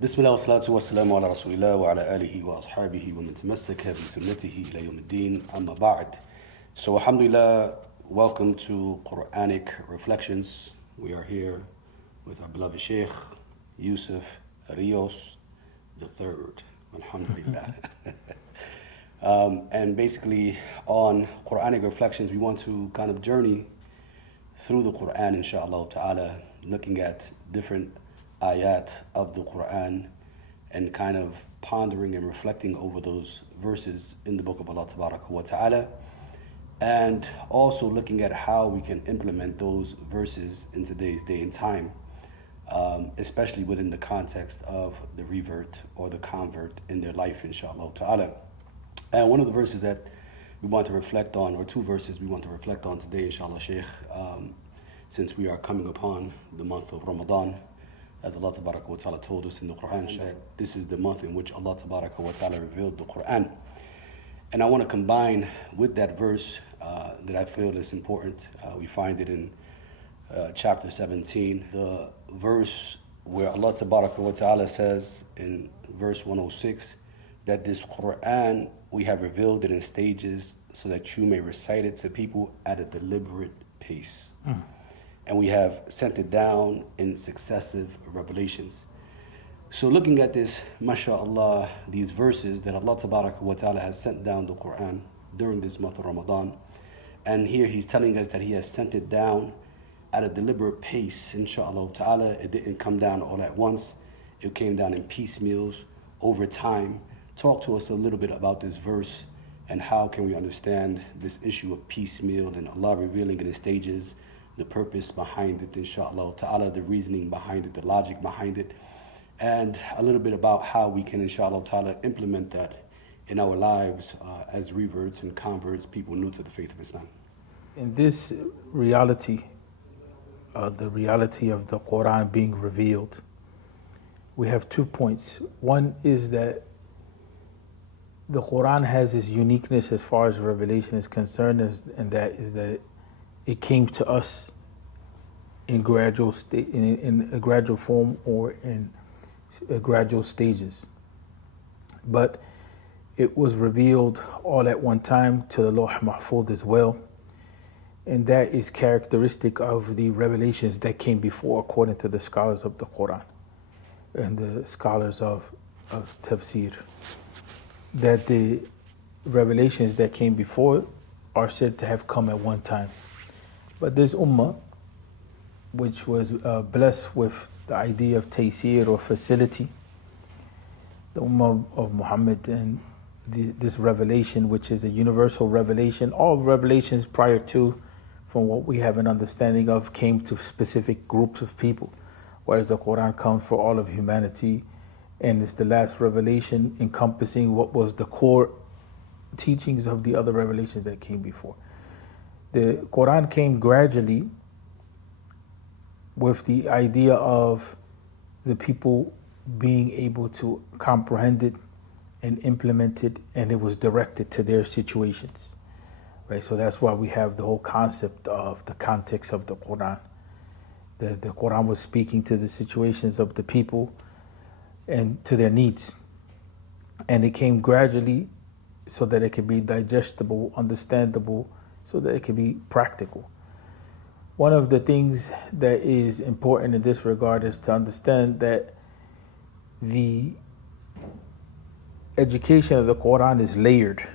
بسم الله والصلاة والسلام على رسول الله وعلى آله وأصحابه ومن تمسك بسنته إلى يوم الدين أما بعد. So alhamdulillah, welcome to Quranic Reflections. We are here with our beloved Sheikh Yusuf Rios the third. Alhamdulillah. And basically on Quranic Reflections, we want to kind of journey through the Quran, inshallah ta'ala, looking at different ayat of the Quran and kind of pondering and reflecting over those verses in the book of Allah Tabaraka wa Ta'ala, and also looking at how we can implement those verses in today's day and time, especially within the context of the revert or the convert in their life, inshallah ta'ala. And one of the verses that we want to reflect on, or two verses we want to reflect on today, inshallah, Shaykh, since we are coming upon the month of Ramadan, as Allah Tabaraka wa Ta'ala told us in the Quran, that this is the month in which Allah Tabaraka wa Ta'ala revealed the Quran. And I want to combine with that verse that I feel is important. We find it in chapter 17, the verse where Allah Tabaraka wa Ta'ala says in verse 106 that this Quran we have revealed it in stages so that you may recite it to people at a deliberate pace. And we have sent it down in successive revelations. So looking at this, mashallah, these verses that Allah Tabaraka wa Ta'ala has sent down the Quran during this month of Ramadan, and here He's telling us that He has sent it down at a deliberate pace, inshallah ta'ala. It didn't come down all at once. It came down in piecemeals over time. Talk to us a little bit about this verse and how can we understand this issue of piecemeal and Allah revealing it in stages, the purpose behind it, inshallah ta'ala, the reasoning behind it, the logic behind it, and a little bit about how we can, inshallah ta'ala, implement that in our lives as reverts and converts, people new to the faith of Islam. In this reality, the reality of the Quran being revealed, we have 2 points. One is that the Quran has its uniqueness as far as revelation is concerned, and that is that it came to us in gradual in a gradual form or in gradual stages. But it was revealed all at one time to the Lawh Mahfuz as well. And that is characteristic of the revelations that came before, according to the scholars of the Quran and the scholars of tafsir, that the revelations that came before are said to have come at one time. But this ummah, which was blessed with the idea of taysir or facility, the ummah of Muhammad, and this revelation, which is a universal revelation, all revelations prior to, from what we have an understanding of, came to specific groups of people, whereas the Quran comes for all of humanity, and it's the last revelation encompassing what was the core teachings of the other revelations that came before. The Quran came gradually with the idea of the people being able to comprehend it and implement it, and it was directed to their situations. Right? So that's why we have the whole concept of the context of the Quran. The Quran was speaking to the situations of the people and to their needs. And it came gradually so that it could be digestible, understandable, so that it could be practical. One of the things that is important in this regard is to understand that the education of the Quran is layered.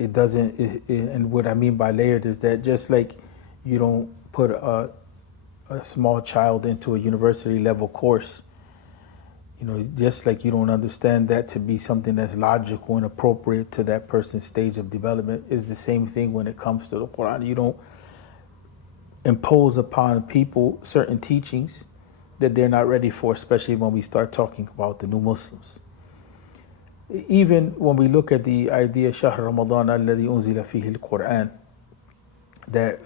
It doesn't, and what I mean by layered is that just like you don't put a small child into a university level course, just like you don't understand that to be something that's logical and appropriate to that person's stage of development, is the same thing when it comes to the Quran. You don't impose upon people certain teachings that they're not ready for, especially when we start talking about the new Muslims. Even when we look at the idea Shahr Ramadan alladhi unzila fihi al-Quran, that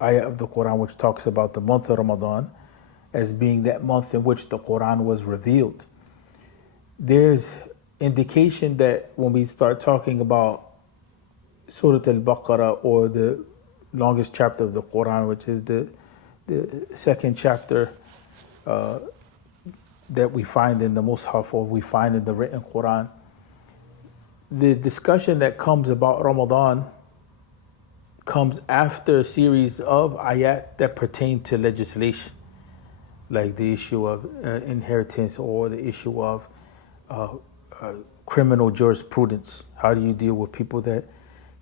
ayah of the Quran which talks about the month of Ramadan as being that month in which the Quran was revealed, there's indication that when we start talking about Surah Al-Baqarah, or the longest chapter of the Quran, which is the second chapter that we find in the Mus'haf or we find in the written Quran, the discussion that comes about Ramadan comes after a series of ayat that pertain to legislation, like the issue of inheritance or the issue of criminal jurisprudence. How do you deal with people that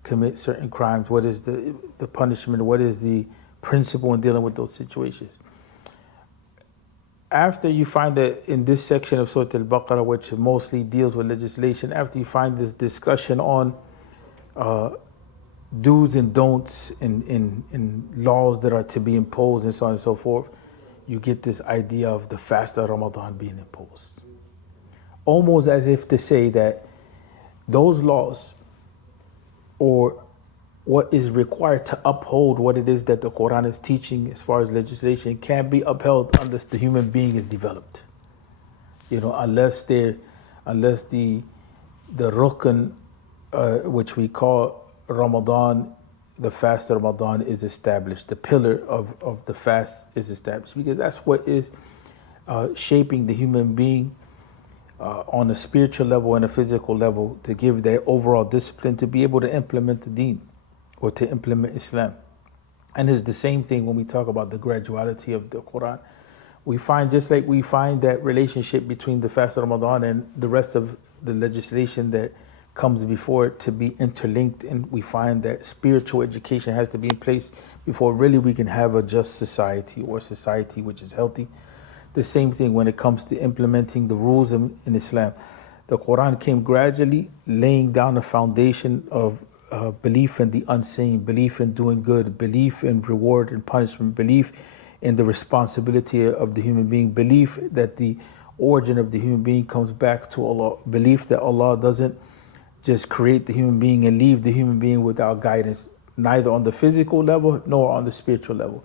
commit certain crimes? What is the punishment? What is the principle in dealing with those situations? After you find that in this section of Surah Al-Baqarah, which mostly deals with legislation, after you find this discussion on do's and don'ts in laws that are to be imposed and so on and so forth, you get this idea of the fast of Ramadan being imposed. Almost as if to say that those laws or what is required to uphold what it is that the Quran is teaching as far as legislation can be upheld unless the human being is developed. Unless the rukn, which we call Ramadan, the fast of Ramadan is established. The pillar of the fast is established because that's what is shaping the human being on a spiritual level and a physical level to give that overall discipline to be able to implement the deen or to implement Islam. And it's the same thing when we talk about the graduality of the Quran. We find, just like we find that relationship between the fast of Ramadan and the rest of the legislation that comes before it to be interlinked, and we find that spiritual education has to be in place before really we can have a just society or society which is healthy. The same thing when it comes to implementing the rules in Islam. The Quran came gradually laying down a foundation of belief in the unseen, belief in doing good, belief in reward and punishment, belief in the responsibility of the human being, belief that the origin of the human being comes back to Allah, belief that Allah doesn't just create the human being and leave the human being without guidance, neither on the physical level nor on the spiritual level.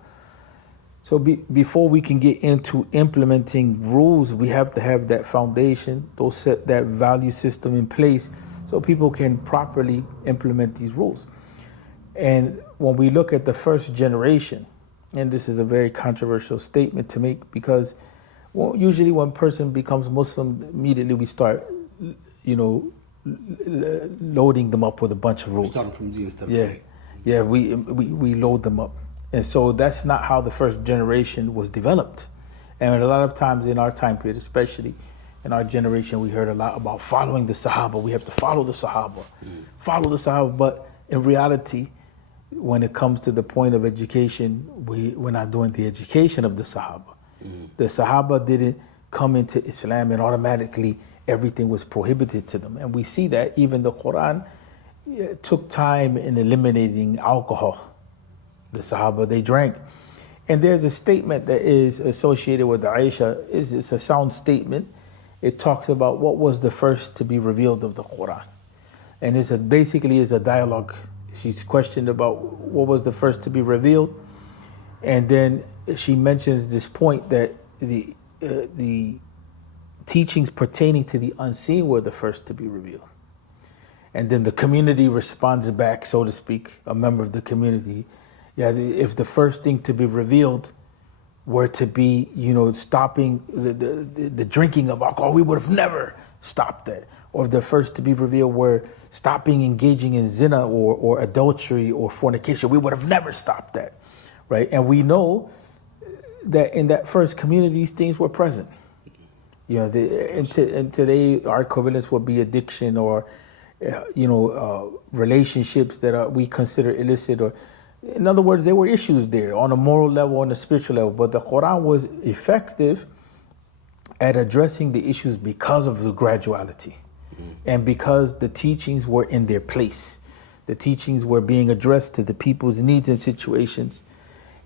So before we can get into implementing rules, we have to have that foundation, that value system in place so people can properly implement these rules. And when we look at the first generation, and this is a very controversial statement to make because usually when a person becomes Muslim, immediately we start, loading them up with a bunch of rules. Starting from Z instead of A. Yeah, we load them up. And so that's not how the first generation was developed. And a lot of times in our time period, especially in our generation, we heard a lot about following the Sahaba. We have to follow the Sahaba. Follow the Sahaba. But in reality, when it comes to the point of education, we're not doing the education of the Sahaba. The Sahaba didn't come into Islam and automatically everything was prohibited to them. And we see that even the Quran took time in eliminating alcohol. The Sahaba, they drank. And there's a statement that is associated with Aisha. It's a sound statement. It talks about what was the first to be revealed of the Quran. And it's basically a dialogue. She's questioned about what was the first to be revealed. And then she mentions this point that the teachings pertaining to the unseen were the first to be revealed. And then the community responds back, so to speak, a member of the community. Yeah, if the first thing to be revealed were to be, stopping the drinking of alcohol, we would have never stopped that. Or if the first to be revealed were stopping engaging in zina or adultery or fornication, we would have never stopped that, right? And we know that in that first community, these things were present. And today our equivalents would be addiction or, relationships that we consider illicit or, in other words, there were issues there on a moral level, on a spiritual level, but the Quran was effective at addressing the issues because of the graduality and because the teachings were in their place. The teachings were being addressed to the people's needs and situations,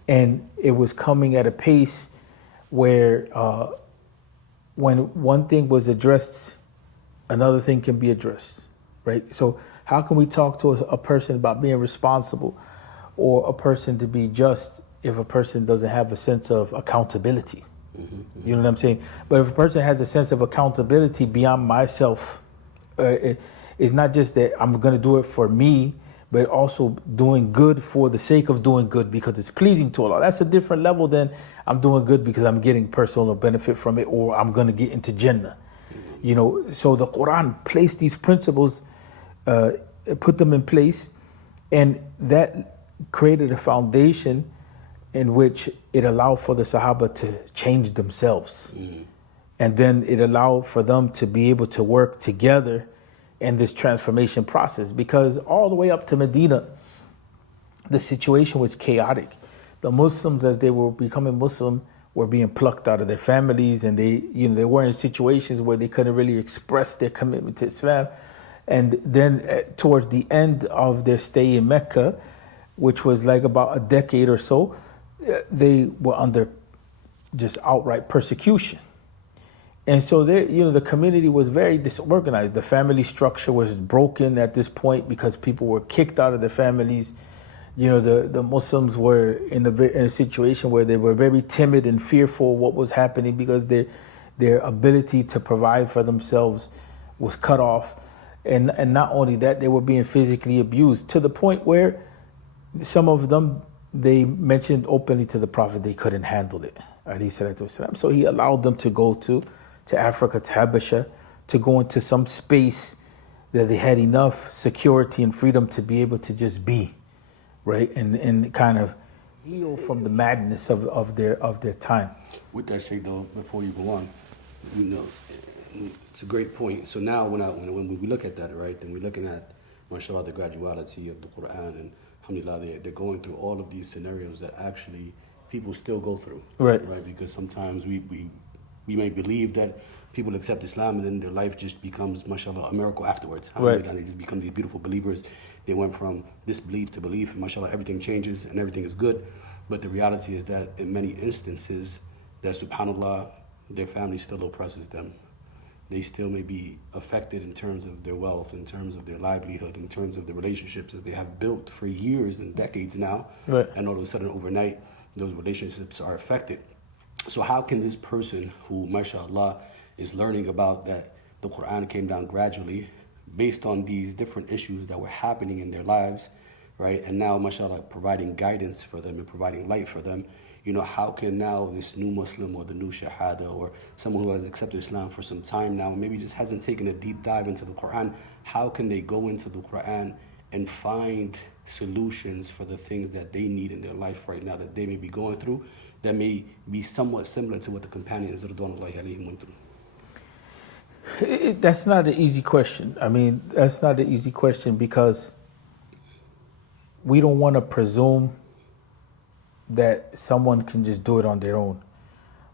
and it was coming at a pace where when one thing was addressed, another thing can be addressed, right? So how can we talk to a person about being responsible or a person to be just if a person doesn't have a sense of accountability? You know what I'm saying? But if a person has a sense of accountability beyond myself, it's not just that I'm going to do it for me, but also doing good for the sake of doing good because it's pleasing to Allah. That's a different level than I'm doing good because I'm getting personal benefit from it or I'm going to get into Jannah. You know, so the Quran placed these principles, put them in place, and that created a foundation in which it allowed for the Sahaba to change themselves. And then it allowed for them to be able to work together in this transformation process, because all the way up to Medina, the situation was chaotic. The Muslims, as they were becoming Muslim, were being plucked out of their families, and they were in situations where they couldn't really express their commitment to Islam. And then towards the end of their stay in Mecca, which was like about a decade or so, they were under just outright persecution. And so the community was very disorganized. The family structure was broken at this point because people were kicked out of their families. The Muslims were in a situation where they were very timid and fearful of what was happening because their ability to provide for themselves was cut off. And not only that, they were being physically abused to the point where some of them, they mentioned openly to the Prophet they couldn't handle it, alayhi salatu wasalam. So he allowed them to go to Africa, to Habasha, to go into some space that they had enough security and freedom to be able to just be, right, and kind of heal from the madness of their time. With that said, though, before you go on, it's a great point. So now when we look at that, right, then we're looking at, mashallah, the graduality of the Quran, and alhamdulillah, they're going through all of these scenarios that actually people still go through, right? Because sometimes we may believe that people accept Islam and then their life just becomes, mashallah, a miracle afterwards. Right. And they just become these beautiful believers. They went from disbelief to belief, and mashallah, everything changes and everything is good. But the reality is that in many instances, that subhanallah, their family still oppresses them. They still may be affected in terms of their wealth, in terms of their livelihood, in terms of the relationships that they have built for years and decades now. Right. And all of a sudden, overnight, those relationships are affected. So how can this person who, mashallah, is learning about that the Quran came down gradually based on these different issues that were happening in their lives, right? And now, mashallah, providing guidance for them and providing light for them, how can now this new Muslim or the new Shahada or someone who has accepted Islam for some time now and maybe just hasn't taken a deep dive into the Quran, how can they go into the Quran and find solutions for the things that they need in their life right now that they may be going through that may be somewhat similar to what the companions Ridwanullahi alayhim went through? That's not an easy question. I mean, that's not an easy question because we don't want to presume that someone can just do it on their own,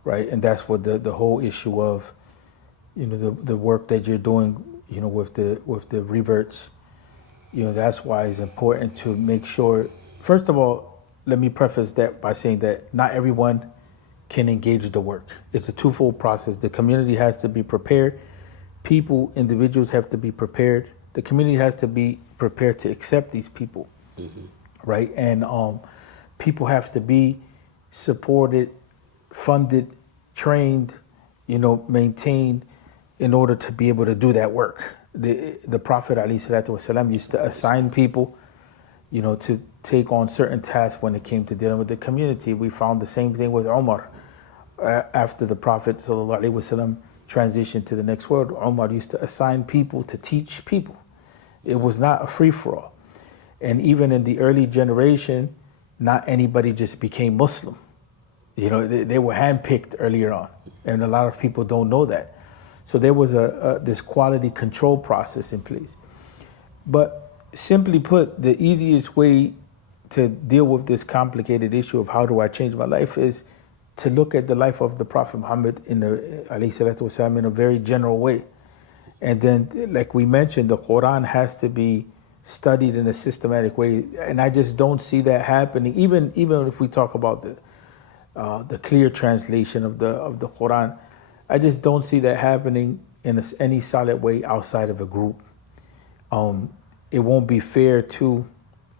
right? And that's what the whole issue of, the work that you're doing, with the reverts, that's why it's important to make sure. First of all, let me preface that by saying that not everyone can engage the work. It's a twofold process. The community has to be prepared. Individuals have to be prepared. The community has to be prepared to accept these people, right? And people have to be supported, funded, trained, maintained in order to be able to do that work. The Prophet ﷺ used to assign people, to take on certain tasks when it came to dealing with the community. We found the same thing with Umar. After the Prophet ﷺ transitioned to the next world, Umar used to assign people to teach people. It was not a free-for-all. And even in the early generation, not anybody just became Muslim. They were handpicked earlier on, and a lot of people don't know that. So there was this quality control process in place. But simply put, the easiest way to deal with this complicated issue of how do I change my life is to look at the life of the Prophet Muhammad in a very general way. And then, like we mentioned, the Quran has to be studied in a systematic way, and I just don't see that happening. Even if we talk about the clear translation of the Quran, I just don't see that happening in any solid way outside of a group. It won't be fair to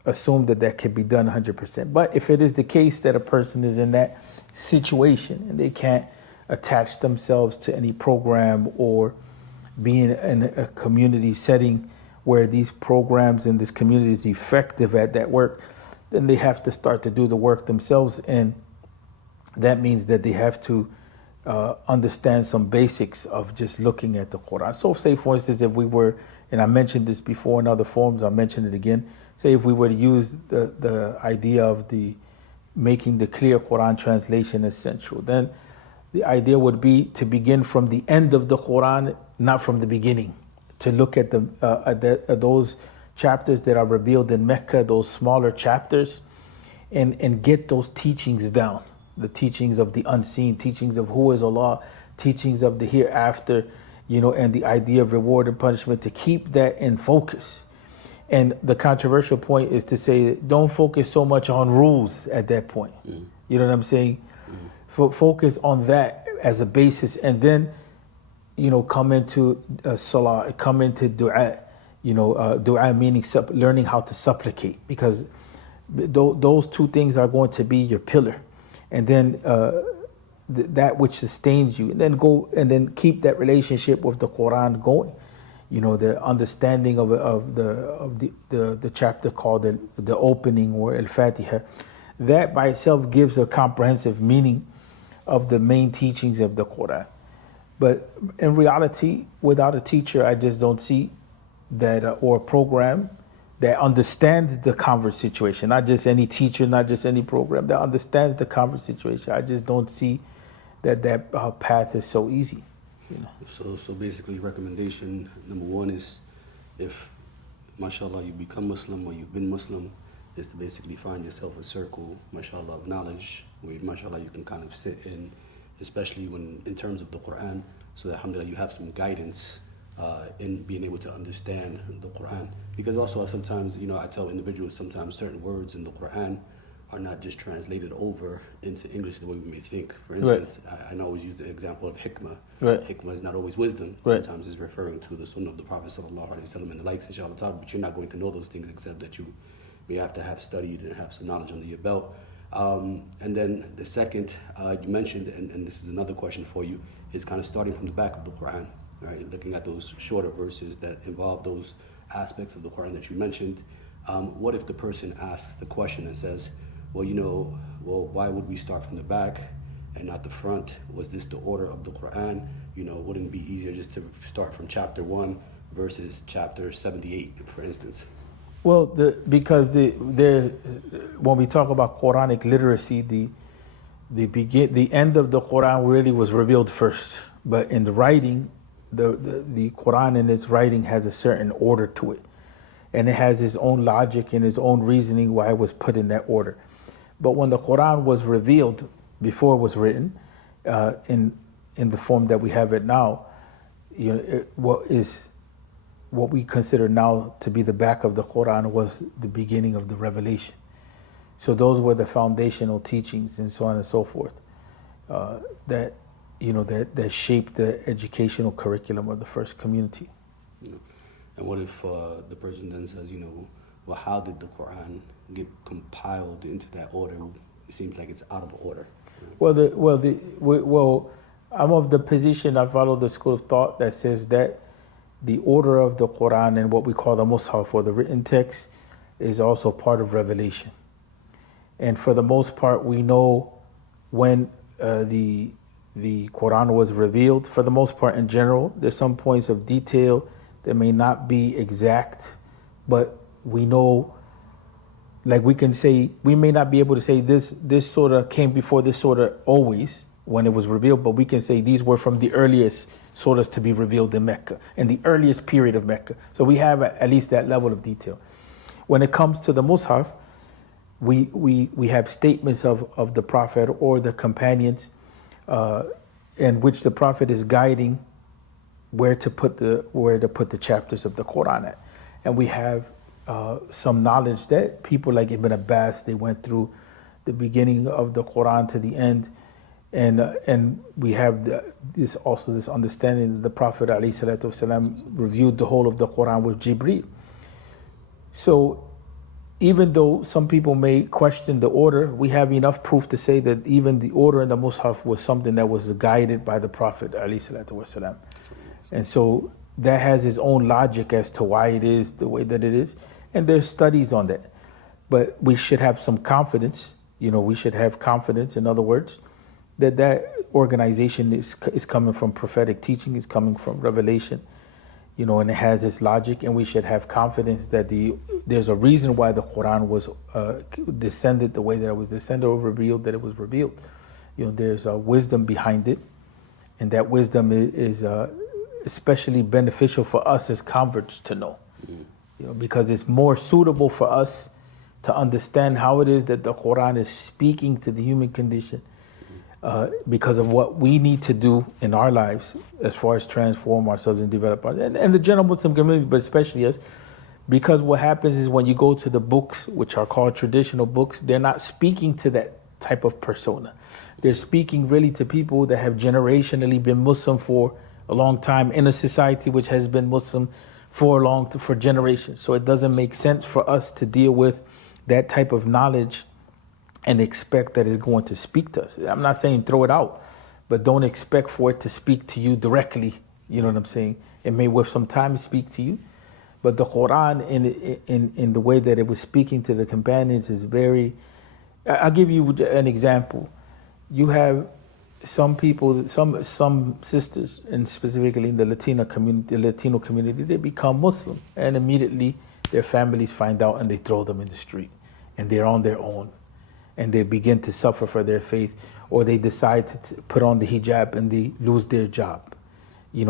assume that can be done 100%. But if it is the case that a person is in that situation and they can't attach themselves to any program or be in a community setting where these programs and this community is effective at that work, then they have to start to do the work themselves. And that means that they have to understand some basics of just looking at the Quran. So say, for instance, if we were, and I mentioned this before in other forums, I'll mention it again, say if we were to use the idea of making the clear Quran translation essential, then the idea would be to begin from the end of the Quran, not from the beginning. To look at those chapters that are revealed in Mecca, those smaller chapters, and get those teachings down. The teachings of the unseen, teachings of who is Allah, teachings of the hereafter, and the idea of reward and punishment, to keep that in focus. And the controversial point is to say, don't focus so much on rules at that point. You know what I'm saying? Focus on that as a basis, and then, come into salah, come into dua. Dua meaning learning how to supplicate, because those two things are going to be your pillar. And then that which sustains you, and then go and then keep that relationship with the Quran going. The understanding of the chapter called the opening, or Al-Fatiha, that by itself gives a comprehensive meaning of the main teachings of the Quran. But in reality, without a teacher, I just don't see that, or a program that understands the converse situation, not just any teacher, not just any program, that understands the converse situation. I just don't see that path is so easy. So basically, recommendation number one is, if, mashallah, you become Muslim or you've been Muslim, is to basically find yourself a circle, mashallah, of knowledge, where, mashallah, you can kind of sit in, especially when in terms of the Quran, so that, alhamdulillah, you have some guidance in being able to understand the Quran. Because also sometimes, I tell individuals, sometimes certain words in the Quran are not just translated over into English the way we may think. For instance, I always use the example of hikmah. Hikmah is not always wisdom. Sometimes it's referring to the sunnah of the Prophet ﷺ and the likes, inshallah, but you're not going to know those things except that you may have to have studied and have some knowledge under your belt. And then the second, you mentioned, and this is another question for you, is kind of starting from the back of the Quran. Right, looking at those shorter verses that involve those aspects of the Quran that you mentioned. What if the person asks the question and says, well, why would we start from the back and not the front? Was this the order of the Quran? Wouldn't it be easier just to start from chapter 1 versus chapter 78, for instance? Well, because when we talk about Quranic literacy, the end of the Quran really was revealed first, but in the writing, the Quran in its writing has a certain order to it, and it has its own logic and its own reasoning why it was put in that order. But when the Quran was revealed, before it was written, in the form that we have it now, what we consider now to be the back of the Quran was the beginning of the revelation. So those were the foundational teachings and so on and so forth that shaped the educational curriculum of the first community. And what if the person then says, well, how did the Quran get compiled into that order? It seems like it's out of order. Well, I'm of the position, I follow the school of thought that says that the order of the Quran and what we call the Mus'haf, or the written text, is also part of revelation. And for the most part, we know when the Quran was revealed. For the most part, in general, there's some points of detail that may not be exact, but we know, like we can say, we may not be able to say this surah came before this surah always when it was revealed, but we can say these were from the earliest surahs to be revealed in Mecca, in the earliest period of Mecca. So we have at least that level of detail. When it comes to the Mus'haf, we have statements of the Prophet or the companions in which the Prophet is guiding where to put the chapters of the Quran at. And we have some knowledge that people like Ibn Abbas, they went through the beginning of the Quran to the end, and we have this understanding that the Prophet ﷺ reviewed the whole of the Quran with Jibreel. So even though some people may question the order, we have enough proof to say that even the order in the Mus'haf was something that was guided by the Prophet ﷺ. And so that has its own logic as to why it is the way that it is, and there's studies on that. But we should have some confidence. We should have confidence, in other words, that that organization is coming from prophetic teaching, is coming from revelation, and it has its logic, and we should have confidence that there's a reason why the Quran was descended the way that it was descended, or revealed that it was revealed. There's a wisdom behind it, and that wisdom is especially beneficial for us as converts to know, because it's more suitable for us to understand how it is that the Quran is speaking to the human condition, because of what we need to do in our lives as far as transform ourselves and develop and the general Muslim community, but especially us, because what happens is when you go to the books, which are called traditional books, they're not speaking to that type of persona. They're speaking really to people that have generationally been Muslim for a long time in a society which has been Muslim for generations. So it doesn't make sense for us to deal with that type of knowledge and expect that it's going to speak to us. I'm not saying throw it out, but don't expect for it to speak to you directly. You know what I'm saying? It may with some time speak to you, but the Quran in the way that it was speaking to the companions is very. I'll give you an example. You have some people, some sisters, and specifically in the Latino community, they become Muslim, and immediately their families find out and they throw them in the street, and they're on their own, and they begin to suffer for their faith, or they decide to put on the hijab and they lose their job,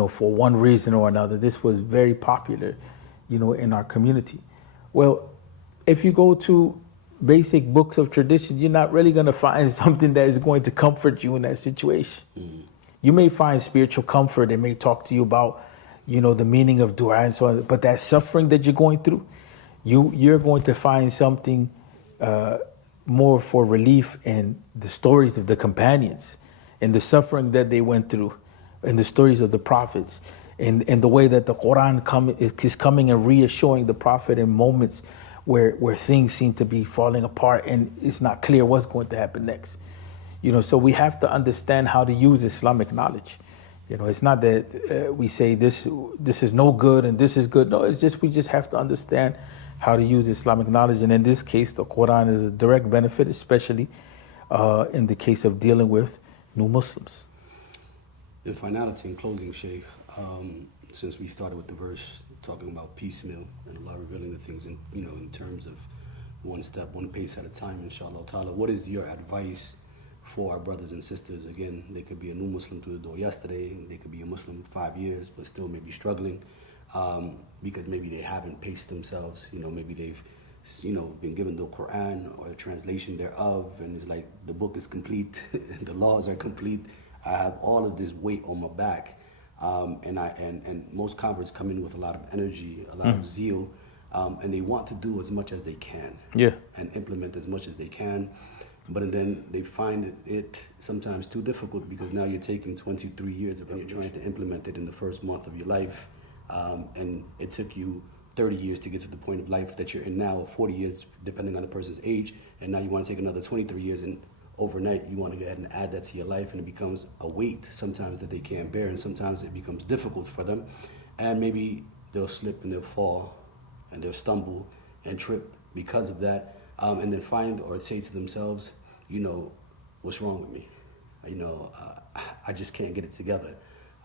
for one reason or another. This was very popular, in our community. Well, if you go to basic books of tradition, you're not really going to find something that is going to comfort you in that situation. You may find spiritual comfort. They may talk to you about, the meaning of dua and so on. But that suffering that you're going through, you're going to find something more for relief in the stories of the companions and the suffering that they went through, and the stories of the prophets, and the way that the Quran is coming and reassuring the prophet in moments where things seem to be falling apart and it's not clear what's going to happen next. So we have to understand how to use Islamic knowledge. It's not that we say this is no good and this is good. No, it's just we just have to understand how to use Islamic knowledge. And in this case, the Quran is a direct benefit, especially in the case of dealing with new Muslims. In finality, in closing, Sheikh, since we started with the verse talking about piecemeal and Allah revealing the things in terms of one step, one pace at a time, inshallah ta'ala, what is your advice for our brothers and sisters? Again, they could be a new Muslim through the door yesterday, they could be a Muslim 5 years, but still maybe struggling because maybe they haven't paced themselves, maybe they've been given the Quran or the translation thereof, and it's like the book is complete, the laws are complete, I have all of this weight on my back. And most converts come in with a lot of energy, a lot of zeal, and they want to do as much as they can, and implement as much as they can. But then they find it sometimes too difficult, because now you're taking 23 years and you're trying to implement it in the first month of your life, and it took you 30 years to get to the point of life that you're in now, or 40 years depending on the person's age, and now you want to take another 23 years and overnight you want to go ahead and add that to your life, and it becomes a weight sometimes that they can't bear, and sometimes it becomes difficult for them, and maybe they'll slip and they'll fall and they'll stumble and trip because of that, and then find or say to themselves, what's wrong with me? I just can't get it together.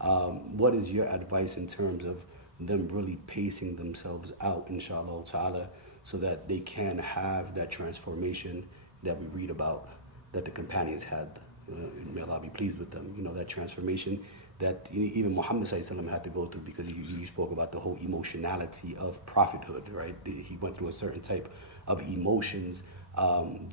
What is your advice in terms of them really pacing themselves out, inshallah ta'ala, so that they can have that transformation that we read about, that the companions had? May Allah be pleased with them. That transformation that even Muhammad ﷺ had to go through, because you spoke about the whole emotionality of prophethood, right? He went through a certain type of emotions,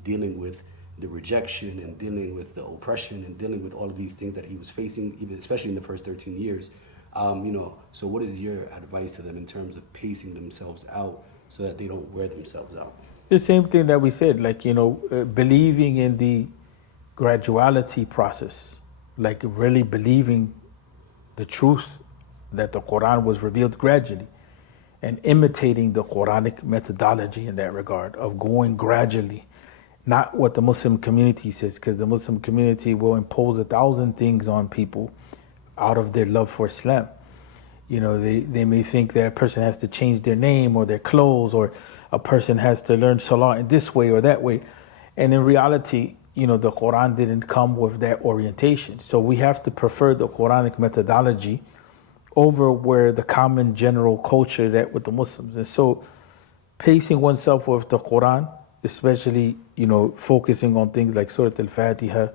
dealing with the rejection and dealing with the oppression and dealing with all of these things that he was facing, even especially in the first 13 years. So what is your advice to them in terms of pacing themselves out so that they don't wear themselves out? The same thing that we said, believing in the graduality process, like really believing the truth that the Quran was revealed gradually, and imitating the Quranic methodology in that regard of going gradually, not what the Muslim community says, because the Muslim community will impose 1,000 things on people out of their love for Islam. They may think that a person has to change their name or their clothes, or a person has to learn Salah in this way or that way. And in reality, the Quran didn't come with that orientation. So we have to prefer the Quranic methodology over where the common general culture is at with the Muslims. And so pacing oneself with the Quran, especially, focusing on things like Surah Al-Fatiha.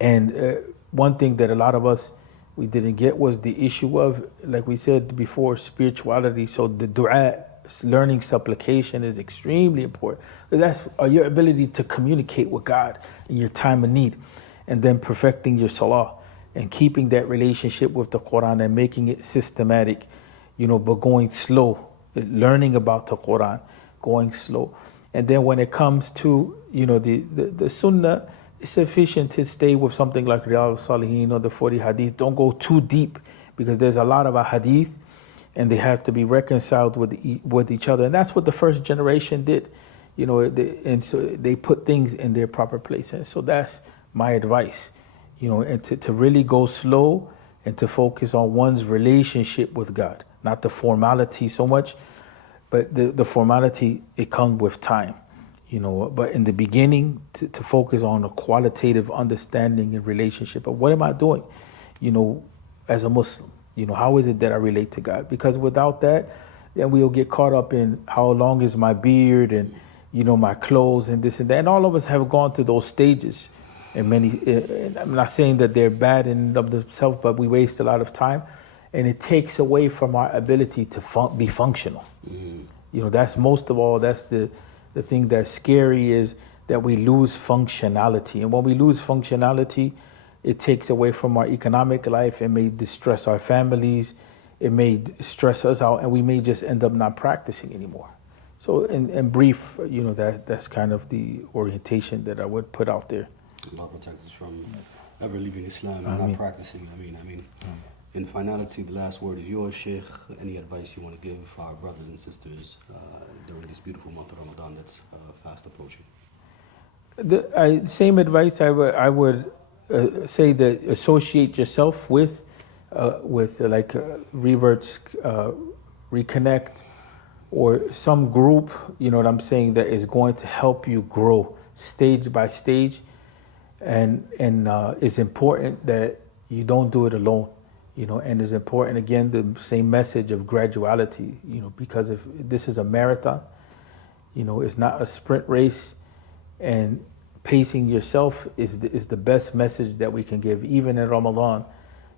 And one thing that a lot of us, we didn't get was the issue of, like we said before, spirituality. So the dua, learning supplication, is extremely important. That's your ability to communicate with God in your time of need, and then perfecting your salah and keeping that relationship with the Quran and making it systematic, but going slow, learning about the Quran, going slow. And then when it comes to, the Sunnah, it's sufficient to stay with something like Riyadh al-Salihin or the 40 Hadith. Don't go too deep, because there's a lot of Hadith and they have to be reconciled with each other. And that's what the first generation did, and so they put things in their proper place. And so that's my advice, and to really go slow and to focus on one's relationship with God, not the formality so much, but the formality, it comes with time. But in the beginning, to focus on a qualitative understanding and relationship of what am I doing, as a Muslim, how is it that I relate to God? Because without that, then we'll get caught up in how long is my beard and, my clothes and this and that. And all of us have gone through those stages. And I'm not saying that they're bad in and of themselves, but we waste a lot of time, and it takes away from our ability to be functional. Mm-hmm. That's most of all, that's the thing that's scary, is that we lose functionality. And when we lose functionality, it takes away from our economic life. It may distress our families. It may stress us out, and we may just end up not practicing anymore. So in brief, that's kind of the orientation that I would put out there. Allah protect us from ever leaving Islam and not practicing. In finality, the last word is yours, Sheikh. Any advice you want to give our brothers and sisters during this beautiful month of Ramadan that's fast approaching? Same advice I would say, that associate yourself with Reverts, Reconnect, or some group, what I'm saying, that is going to help you grow stage by stage. And it's important that you don't do it alone. And it's important, again, the same message of graduality, because if this is a marathon, it's not a sprint race, and pacing yourself is the best message that we can give, even in Ramadan,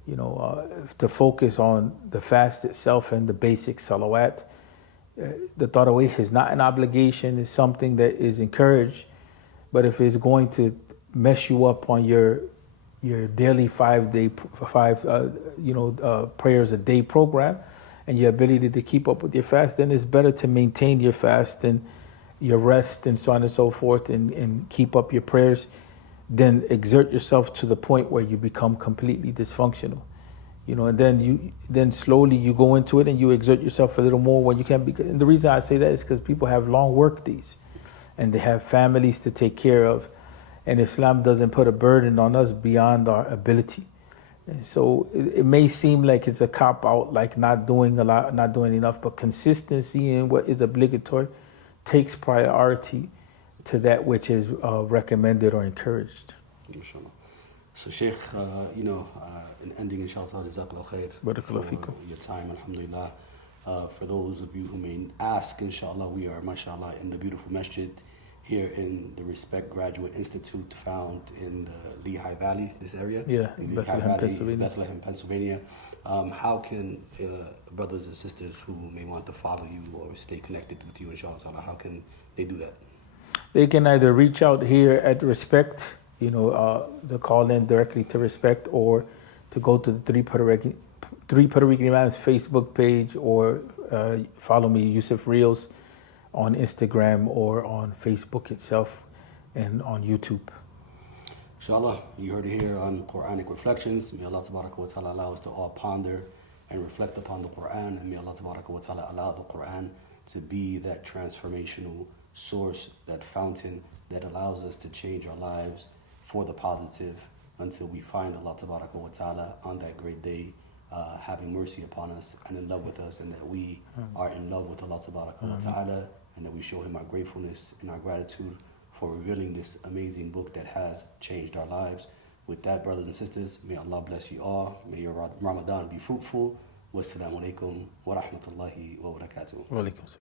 to focus on the fast itself and the basic salawat. The tarawih is not an obligation, it's something that is encouraged, but if it's going to mess you up on your daily five prayers a day program and your ability to keep up with your fast, then it's better to maintain your fast and your rest and so on and so forth, and keep up your prayers than exert yourself to the point where you become completely dysfunctional. And then slowly you go into it and you exert yourself a little more when you can. And the reason I say that is because people have long work days and they have families to take care of. And Islam doesn't put a burden on us beyond our ability. And so it may seem like it's a cop-out, like not doing a lot, not doing enough, but consistency in what is obligatory takes priority to that which is recommended or encouraged. Inshallah. So Sheikh, in ending, inshallah, jazakallah khair for your time, alhamdulillah. For those of you who may ask, inshallah, we are, mashallah, in the beautiful masjid here in the Respect Graduate Institute, found in the Lehigh Valley, this area. Yeah, Bethlehem, Pennsylvania. How can brothers and sisters who may want to follow you or stay connected with you, inshallah, how can they do that? They can either reach out here at Respect, to call in directly to Respect, or to go to the Three Puerto Rican Imams Facebook page, or follow me, Yusuf Reels, on Instagram or on Facebook itself and on YouTube. Inshallah, you heard it here on Quranic Reflections. May Allah Tabaraka wa Ta'ala allow us to all ponder and reflect upon the Quran, and may Allah Tabaraka wa Ta'ala allow the Quran to be that transformational source, that fountain that allows us to change our lives for the positive until we find Allah Tabaraka wa Ta'ala on that great day having mercy upon us and in love with us, and that we are in love with Allah wa ta'ala, and that we show him our gratefulness and our gratitude for revealing this amazing book that has changed our lives. With that, brothers and sisters, may Allah bless you all. May your Ramadan be fruitful. Wassalamu alaikum wa rahmatullahi wa barakatuh.